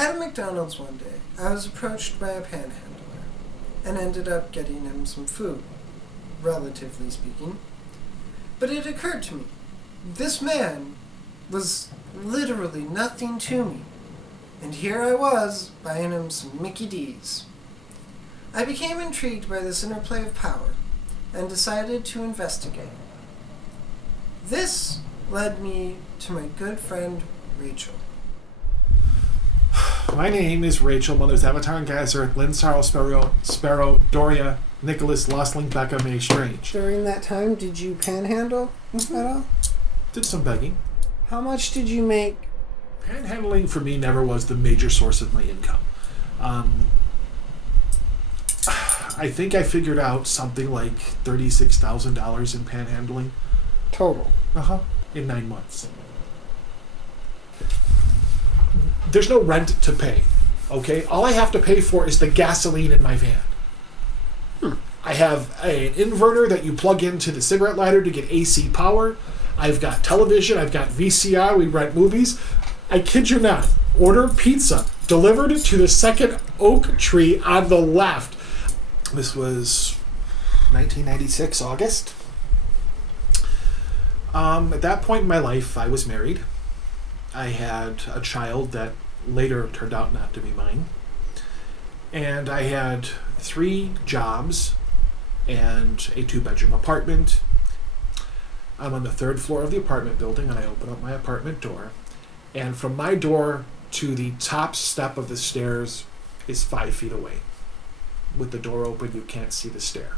At a McDonald's one day, I was approached by a panhandler and ended up getting him some food, relatively speaking. But it occurred to me, this man was literally nothing to me, and here I was buying him some Mickey D's. I became intrigued by this interplay of power and decided to investigate. This led me to my good friend Rachel. My name is Rachel, Mother's Avatar and Geyser, Lynn Sarl, Sparrow, Doria, Nicholas, Lostling, Becca, May Strange. During that time, did you panhandle at all? Did some begging. How much did you make? Panhandling for me never was the major source of my income. I think I figured out something like $36,000 in panhandling. Total. In 9 months. There's no rent to pay, okay? All I have to pay for is the gasoline in my van. I have an inverter that you plug into the cigarette lighter to get AC power. I've got television. I've got VCR. We rent movies. I kid you not. Order pizza delivered to the second oak tree on the left. This was 1996, August. At that point in my life, I was married. I had a child that later turned out not to be mine. And I had 3 jobs and a 2-bedroom apartment. I'm on the 3rd floor of the apartment building, and I open up my apartment door. And from my door to the top step of the stairs is 5 feet away. With the door open, you can't see the stair.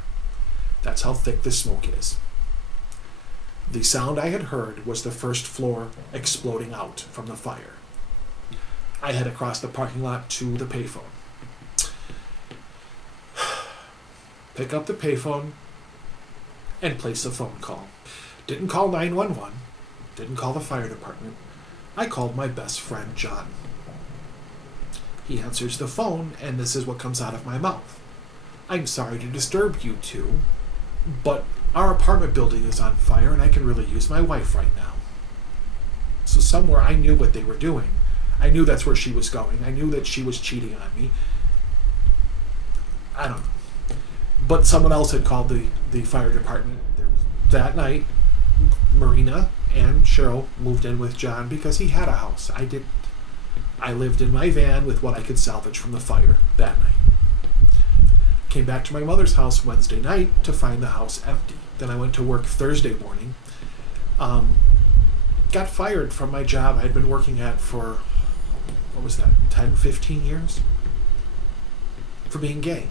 That's how thick the smoke is. The sound I had heard was the 1st floor exploding out from the fire. I head across the parking lot to the payphone. Pick up the payphone and place a phone call. Didn't call 911. Didn't call the fire department. I called my best friend, John. He answers the phone, and this is what comes out of my mouth. I'm sorry to disturb you two, but our apartment building is on fire, and I can really use my wife right now. So somewhere I knew what they were doing. I knew that's where she was going. I knew that she was cheating on me. I don't know. But someone else had called the fire department. That night, Marina and Cheryl moved in with John because he had a house. I didn't. I lived in my van with what I could salvage from the fire that night. Came back to my mother's house Wednesday night to find the house empty. Then I went to work Thursday morning. Got fired from my job I'd been working at for, 10, 15 years? For being gay.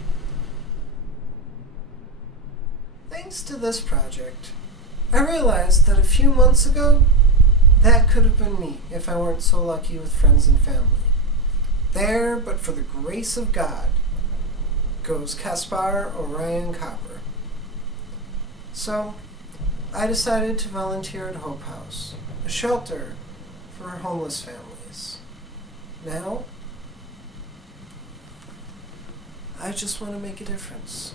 Thanks to this project, I realized that a few months ago, that could have been me if I weren't so lucky with friends and family. There, but for the grace of God, goes Caspar Orion Copper. So, I decided to volunteer at Hope House, a shelter for homeless families. Now, I just want to make a difference.